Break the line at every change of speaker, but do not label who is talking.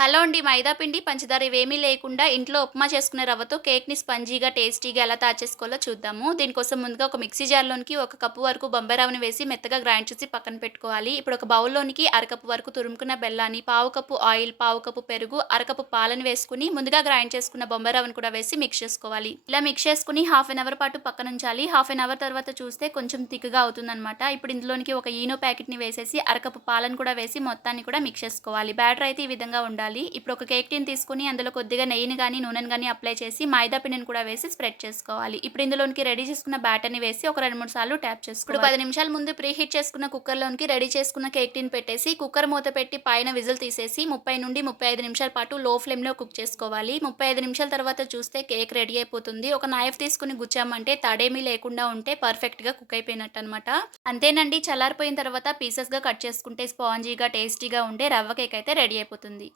Hello అండి మైదా పిండి పంచదార ఇవేమీ లేకుండా ఇంట్లో ఉప్మా చేసుకునే రవ్వతో కేక్ని స్పంజీగా టేస్టీగా ఎలా తయారు చేసుకోవాలో చూద్దాము. దీనికోసం ముందుగా ఒక మిక్సీ జార్లోనికి ఒక కప్పు వరకు బొంబాయి రవ్వని వేసి మెత్తగా గ్రైండ్ చేసి పక్కన పెట్టుకోవాలి. ఇప్పుడు ఒక బౌల్లోనికి అరకప్పు వరకు తురుముకున్న బెల్లాన్ని పావు కప్పు ఆయిల్ పావు కప్పు పెరుగు అరకప్పు పాలను వేసుకుని ముందుగా గ్రైండ్ చేసుకున్న బొంబాయి రవ్వను కూడా వేసి మిక్స్ చేసుకోవాలి. ఇలా మిక్స్ చేసుకుని హాఫ్ అన్ అవర్ పాటు పక్కన ఉంచాలి హాఫ్ అన్ అవర్ తర్వాత చూస్తే కొంచెం థిక్గా అవుతుందన్నమాట. ఇప్పుడు ఇందులోనికి ఒక ఈనో ప్యాకెట్ని వేసేసి అరకప్పు పాలను కూడా వేసి మొత్తాన్ని కూడా మిక్స్ చేసుకోవాలి. బ్యాటర్ అయితే ఈ విధంగా ఉండాలి. ఇప్పుడు ఒక కేక్ టిన్ తీసుకుని అందులో కొద్దిగా నెయ్యిని కానీ నూనెని కానీ అప్లై చేసి మైదా పిండిని కూడా వేసి స్ప్రెడ్ చేసుకోవాలి. ఇప్పుడు ఇందులోనికి రెడీ చేసుకున్న బ్యాటర్ని వేసి ఒక రెండు మూడు సార్లు ట్యాప్ చేసుకోవాలి. పది నిమిషాల ముందు ప్రీ హీట్ చేసుకున్న కుక్కర్లోనికి రెడీ చేసుకున్న కేక్ టీని పెట్టేసి కుక్కర్ మూత పెట్టి పైన విజిల్ తీసేసి ముప్పై నుండి ముప్పై ఐదు నిమిషాల పాటు లో ఫ్లేమ్లో కుక్ చేసుకోవాలి. ముప్పై ఐదు నిమిషాల తర్వాత చూస్తే కేక్ రెడీ అయిపోతుంది. ఒక నైఫ్ తీసుకుని గుచ్చామంటే తడేమీ లేకుండా ఉంటే పర్ఫెక్ట్గా కుక్ అయిపోయినట్టు అనమాట అంతేనండి చల్లారిపోయిన తర్వాత పీసెస్గా కట్ చేసుకుంటే స్పాంజీగా టేస్టీగా ఉండే రవ్వ కేక్ అయితే రెడీ అయిపోతుంది.